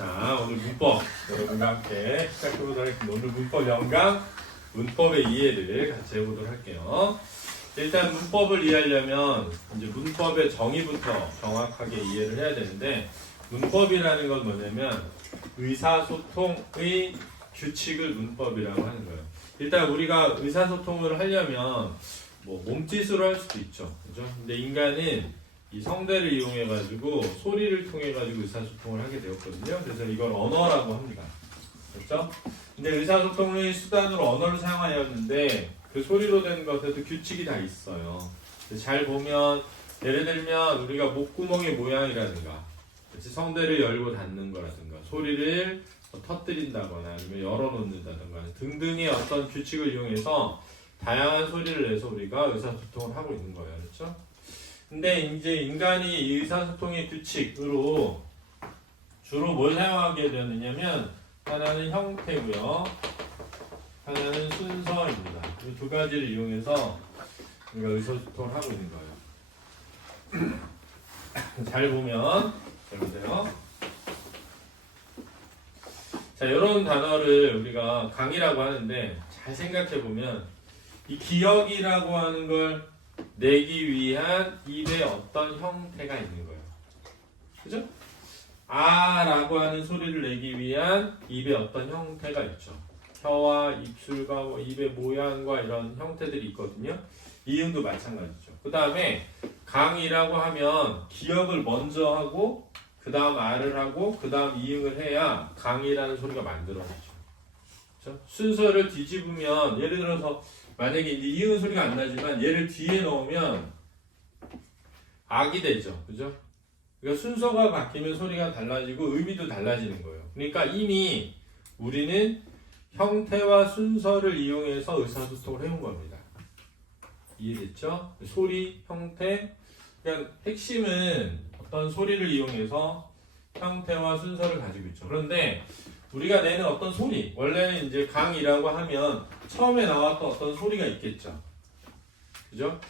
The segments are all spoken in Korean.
자, 오늘 문법 여러분과 함께 시작해보도록 하겠습니다. 오늘 문법 영감, 문법의 이해를 같이 해보도록 할게요. 일단 문법을 이해하려면 이제 문법의 정의부터 정확하게 이해를 해야 되는데, 문법이라는 건 뭐냐면 의사소통의 규칙을 문법이라고 하는 거예요. 일단 우리가 의사소통을 하려면 뭐 몸짓으로 할 수도 있죠, 그죠? 근데 인간은 이 성대를 이용해 가지고 소리를 통해 가지고 의사소통을 하게 되었거든요. 그래서 이걸 언어라고 합니다. 그렇죠? 근데 의사소통의 수단으로 언어를 사용하였는데 그 소리로 된 것에도 규칙이 다 있어요. 잘 보면 예를 들면 우리가 목구멍의 모양이라든가, 성대를 열고 닫는 거라든가, 소리를 터뜨린다거나 아니면 열어놓는다든가 등등의 어떤 규칙을 이용해서 다양한 소리를 내서 우리가 의사소통을 하고 있는 거예요. 그렇죠? 근데 이제 인간이 이 의사소통의 규칙으로 주로 뭘 사용하게 되느냐면, 하나는 형태고요, 하나는 순서입니다. 이 두 가지를 이용해서 우리가 의사소통을 하고 있는 거예요. 잘 보면, 잘 보세요. 자, 이런 단어를 우리가 강의라고 하는데, 잘 생각해 보면 이 기억이라고 하는 걸 내기 위한 입에 어떤 형태가 있는 거예요. 그죠? 아라고 하는 소리를 내기 위한 입에 어떤 형태가 있죠. 혀와 입술과 뭐 입의 모양과 이런 형태들이 있거든요. 이응도 마찬가지죠. 그 다음에 강이라고 하면 기억을 먼저 하고 그 다음 아를 하고 그 다음 이응을 해야 강이라는 소리가 만들어지죠. 그렇죠? 순서를 뒤집으면, 예를 들어서 만약에 이제 이응 소리가 안 나지만 얘를 뒤에 넣으면 악이 되죠. 그죠? 그러니까 순서가 바뀌면 소리가 달라지고 의미도 달라지는 거예요. 그러니까 이미 우리는 형태와 순서를 이용해서 의사소통을 해온 겁니다. 이해됐죠? 소리, 형태. 그러니까 핵심은 어떤 소리를 이용해서 형태와 순서를 가지고 있죠. 그런데 우리가 내는 어떤 소리, 원래는 이제 강이라고 하면 처음에 나왔던 어떤 소리가 있겠죠. 그죠?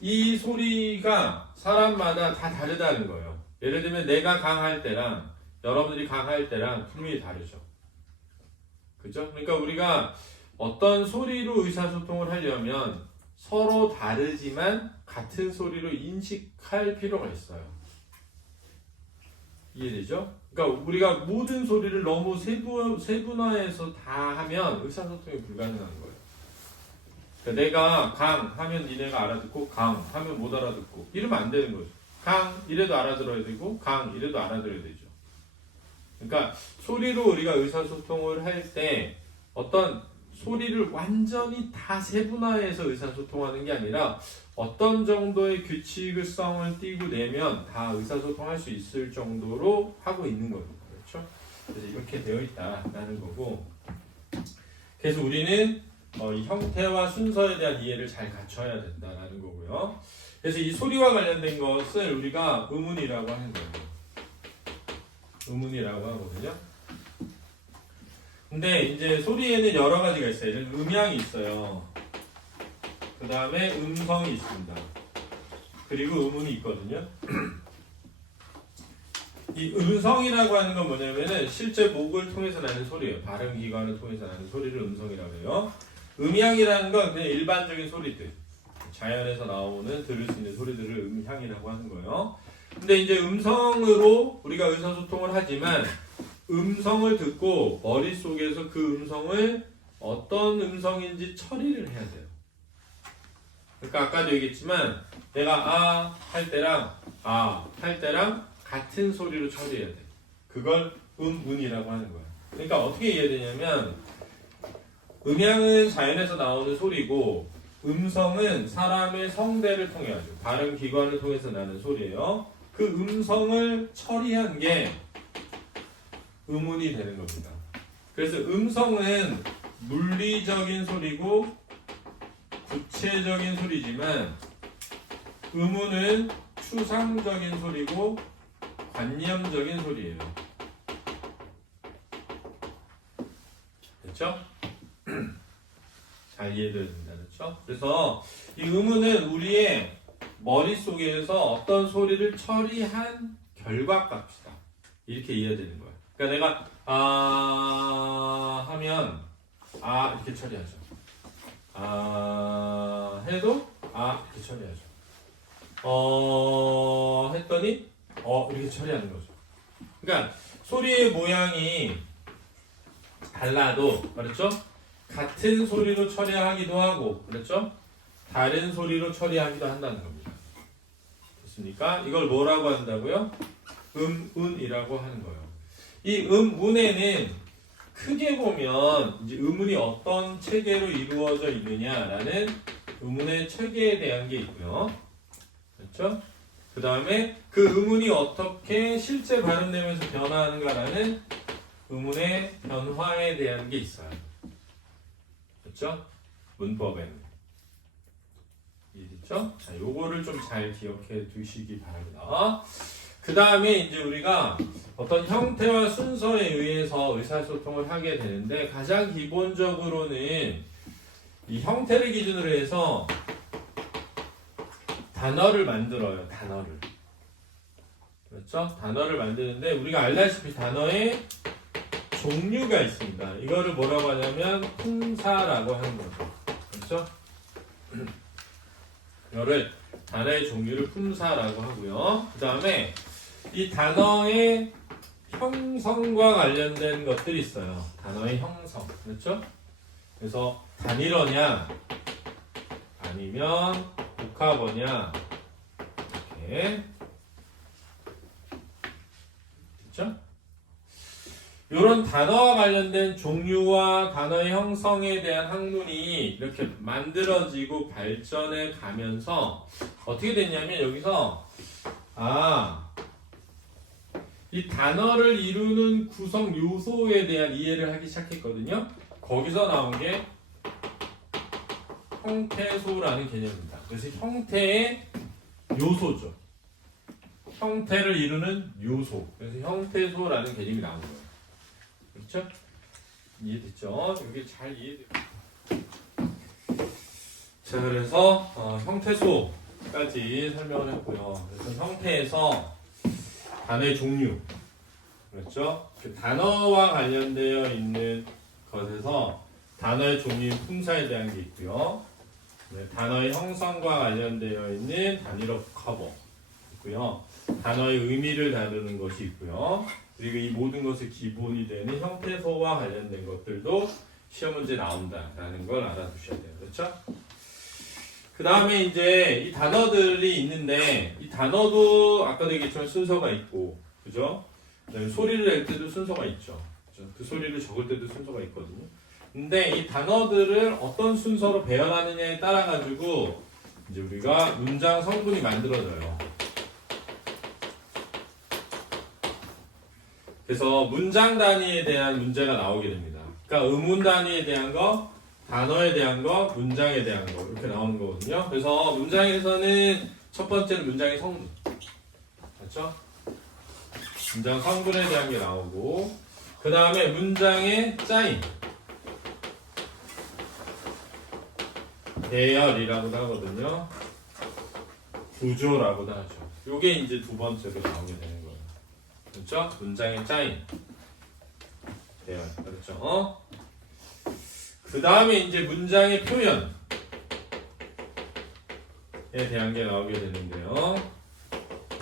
이 소리가 사람마다 다 다르다는 거예요. 예를 들면 내가 강할 때랑 여러분들이 강할 때랑 분명히 다르죠. 그죠? 그러니까 우리가 어떤 소리로 의사소통을 하려면 서로 다르지만 같은 소리로 인식할 필요가 있어요. 이해되죠? 그러니까 우리가 모든 소리를 너무 세분화해서 다 하면 의사소통이 불가능한 거예요. 그러니까 내가 강 하면 니네가 알아듣고 강 하면 못 알아듣고 이러면 안 되는 거죠. 강 이래도 알아들어야 되고 강 이래도 알아들어야 되죠. 그러니까 소리로 우리가 의사소통을 할 때 어떤 소리를 완전히 다 세분화해서 의사소통하는 게 아니라 어떤 정도의 규칙성을 띠고 내면 다 의사소통할 수 있을 정도로 하고 있는 거예요. 그렇죠? 그래서 이렇게 되어 있다라는 거고, 그래서 우리는 이 형태와 순서에 대한 이해를 잘 갖춰야 된다라는 거고요. 그래서 이 소리와 관련된 것을 우리가 의문이라고 하는 거예요. 의문이라고 하거든요. 근데 이제 소리에는 여러 가지가 있어요. 음향이 있어요. 그 다음에 음성이 있습니다. 그리고 의문이 있거든요. 이 음성이라고 하는 건 뭐냐면은 실제 목을 통해서 나는 소리예요. 발음기관을 통해서 나는 소리를 음성이라고 해요. 음향이라는 건 그냥 일반적인 소리들, 자연에서 나오는 들을 수 있는 소리들을 음향이라고 하는 거예요. 근데 이제 음성으로 우리가 의사소통을 하지만 음성을 듣고 머릿속에서 그 음성을 어떤 음성인지 처리를 해야 돼요. 그러니까 아까도 얘기했지만 내가 아 할 때랑 아 할 때랑 같은 소리로 처리해야 돼. 그걸 운이라고 하는 거야. 그러니까 어떻게 이해되냐면, 음향은 자연에서 나오는 소리고 음성은 사람의 성대를 통해 가지고 발음 기관을 통해서 나는 소리예요. 그 음성을 처리한 게 음운이 되는 겁니다. 그래서 음성은 물리적인 소리고 구체적인 소리지만 음운은 추상적인 소리고 관념적인 소리예요. 됐죠? 잘 이해돼야 된다. 그렇죠? 그래서 이 음운은 우리의 머릿속에서 어떤 소리를 처리한 결과값이다. 이렇게 이해되는 거예요. 그러니까 내가 하면 이렇게 처리하죠. 해도 이렇게 처리하죠. 했더니 이렇게 처리하는 거죠. 그러니까 소리의 모양이 달라도 그렇죠? 같은 소리로 처리하기도 하고 그렇죠? 다른 소리로 처리하기도 한다는 겁니다. 됐습니까? 이걸 뭐라고 한다고요? 음운이라고 하는 거예요. 이 음운에는 크게 보면 이제 음운이 어떤 체계로 이루어져 있느냐라는 음운의 체계에 대한 게 있고요. 그렇죠? 그 다음에 그 음운이 어떻게 실제 발음되면서 변화하는가라는 음운의 변화에 대한 게 있어요. 그렇죠? 문법에는. 이해됐죠? 자, 요거를 좀 잘 기억해 두시기 바랍니다. 그 다음에 이제 우리가 어떤 형태와 순서에 의해서 의사소통을 하게 되는데 가장 기본적으로는 이 형태를 기준으로 해서 단어를 만들어요. 단어를. 그렇죠? 단어를 만드는데 우리가 알다시피 단어에 종류가 있습니다. 이거를 뭐라고 하냐면 품사라고 하는 거죠. 그렇죠? 이거를 단어의 종류를 품사라고 하고요. 그 다음에 이 단어의 형성과 관련된 것들이 있어요. 단어의 형성. 그렇죠? 그래서 단일어냐 아니면 복합어냐 이렇게 그렇죠? 이런 단어와 관련된 종류와 단어의 형성에 대한 학문이 이렇게 만들어지고 발전해 가면서 어떻게 됐냐면 여기서 이 단어를 이루는 구성 요소에 대한 이해를 하기 시작했거든요. 거기서 나온 게 형태소라는 개념입니다. 그래서 형태의 요소죠. 형태를 이루는 요소. 그래서 형태소라는 개념이 나온 거예요. 그렇죠? 이해됐죠? 여기 잘 이해돼요. 자, 그래서 형태소까지 설명을 했고요. 그래서 형태에서 단어의 종류, 그렇죠? 그 단어와 관련되어 있는 것에서 단어의 종류인 품사에 대한 게 있고요. 네, 단어의 형성과 관련되어 있는 단일어 커버 있고요. 단어의 의미를 다루는 것이 있고요. 그리고 이 모든 것의 기본이 되는 형태소와 관련된 것들도 시험 문제 나온다라는 걸 알아두셔야 돼요. 그렇죠? 그 다음에 이제 이 단어들이 있는데 이 단어도 아까도 얘기했지만 순서가 있고, 그죠? 그다음에 소리를 낼 때도 순서가 있죠. 그죠? 그 소리를 적을 때도 순서가 있거든요. 근데 이 단어들을 어떤 순서로 배열하느냐에 따라 가지고 이제 우리가 문장 성분이 만들어져요. 그래서 문장 단위에 대한 문제가 나오게 됩니다. 그러니까 의문 단위에 대한 거, 단어에 대한 거, 문장에 대한 거 이렇게 나오는 거거든요. 그래서 문장에서는 첫 번째는 문장의 성분, 그렇죠? 문장 성분에 대한 게 나오고, 그 다음에 문장의 짜임, 대열이라고도 하거든요. 구조라고도 하죠. 요게 이제 두 번째로 나오게 되는 거예요. 그렇죠? 문장의 짜임, 대열, 그렇죠? 그 다음에 이제 문장의 표현에 대한 게 나오게 되는데요.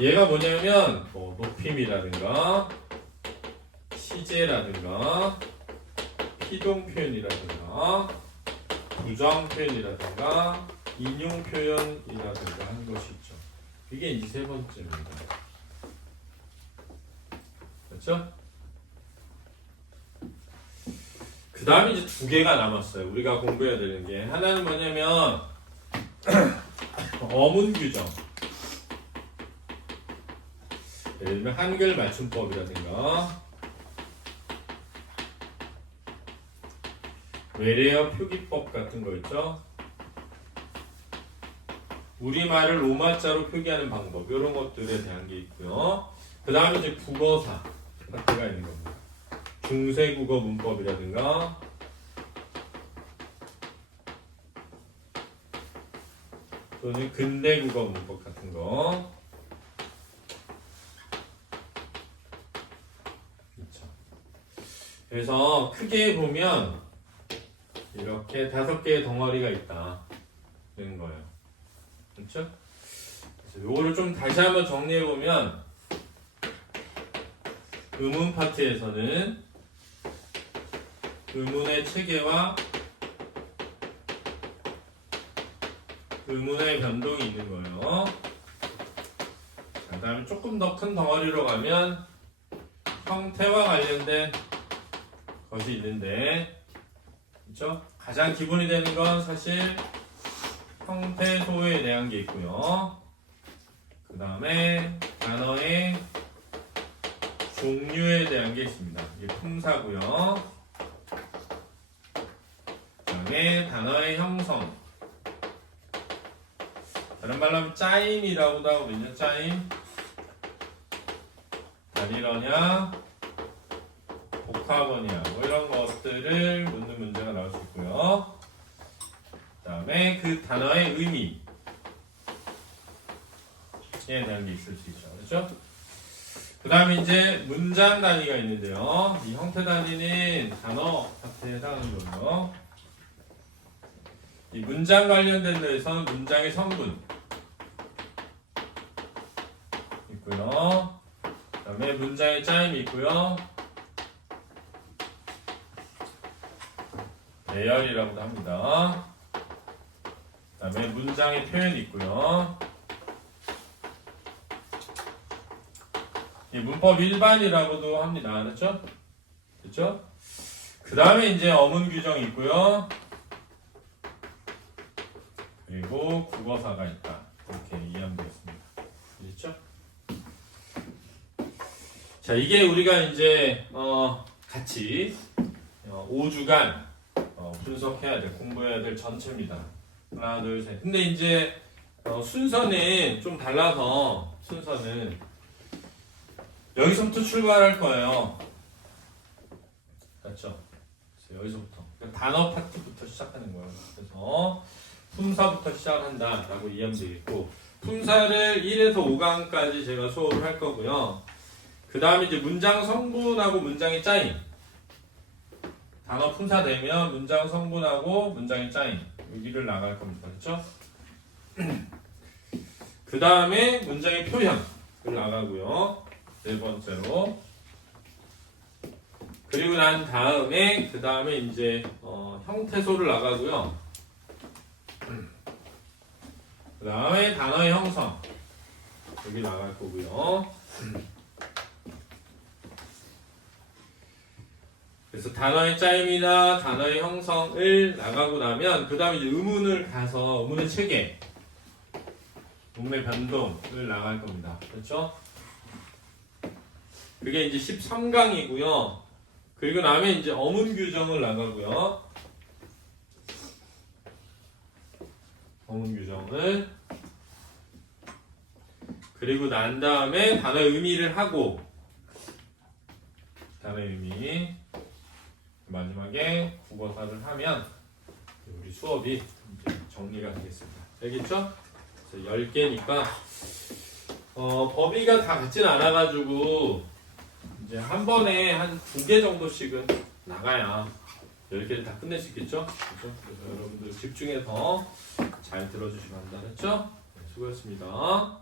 얘가 뭐냐면 뭐 높임이라든가 시제라든가 피동 표현이라든가 부정 표현이라든가 인용 표현이라든가 하는 것이 있죠. 이게 이제 세 번째입니다. 그렇죠? 그 다음에 이제 두 개가 남았어요. 우리가 공부해야 되는 게 하나는 뭐냐면 어문 규정. 예를 들면 한글 맞춤법이라든가 외래어 표기법 같은 거 있죠. 우리말을 로마자로 표기하는 방법 이런 것들에 대한 게 있고요. 그 다음에 이제 국어사 파트가 있는 겁니다. 중세국어 문법이라든가 또는 근대국어 문법 같은 거 있죠. 그래서 크게 보면 이렇게 5개의 덩어리가 있다 되는 거예요. 그렇죠? 그래서 요거를 좀 다시 한번 정리해 보면 의문 파트에서는 의문의 체계와 의문의 변동이 있는 거예요. 그 다음에 조금 더 큰 덩어리로 가면 형태와 관련된 것이 있는데, 그렇죠? 가장 기본이 되는 건 사실 형태 소호에 대한 게 있고요. 그 다음에 단어의 종류에 대한 게 있습니다. 이게 품사고요. 그 다음에 단어의 형성. 다른 말로 하면 짜임이라고도 하거든요. 짜임. 단일어냐, 복합어냐, 뭐 이런 것들을 묻는 문제가 나올 수 있고요. 그 다음에 그 단어의 의미에 대한 게 있을 수 있죠. 그렇죠? 그 다음에 이제 문장 단위가 있는데요. 이 형태 단위는 단어 파트에 해당하는 거고요. 이 문장 관련된 데에서는 문장의 성분 있고요. 그 다음에 문장의 짜임이 있고요. 예열이라고도 합니다. 그 다음에 문장의 표현이 있고요. 이 문법 일반이라고도 합니다. 그렇죠? 그렇죠? 그 다음에 이제 어문 규정이 있고요. 그리고 국어사가 있다. 이렇게 이해하면 되겠습니다. 그렇죠? 자, 이게 우리가 이제 같이 5주간 분석해야 될, 공부해야 될 전체입니다. 하나, 둘, 셋. 근데 이제 순서는 좀 달라서 순서는 여기서부터 출발할 거예요. 그렇죠? 그래서 여기서부터 단어 파트부터 시작하는 거예요. 그래서 품사부터 시작한다라고 이해하면 되겠고, 품사를 1에서 5강까지 제가 수업을 할 거고요. 그 다음에 이제 문장 성분하고 문장의 짜임. 단어 품사 되면 문장 성분하고 문장의 짜임. 여기를 나갈 겁니다. 그렇죠? 그 다음에 문장의 표현을 나가고요. 네 번째로. 그리고 난 다음에 그 다음에 이제 형태소를 나가고요. 그 다음에 단어의 형성 여기 나갈 거고요. 그래서 단어의 짜임이나 단어의 형성을 나가고 나면 그 다음에 이제 의문을 가서 의문의 체계, 의문의 변동을 나갈 겁니다. 그렇죠? 그게 이제 13강이고요. 그리고 나면 이제 어문 규정을 나가고요. 어문 규정을. 그리고 난 다음에 단어의 의미를 하고, 단어의 의미. 마지막에 국어사를 하면 우리 수업이 이제 정리가 되겠습니다. 알겠죠? 10개니까 범위가 다 같진 않아가지고 이제 한 번에 한 2개 정도씩은 나가야 10개를 다 끝낼 수 있겠죠? 그렇죠? 그래서 여러분들 집중해서 잘 들어주시면 한다. 그렇죠? 네, 수고했습니다.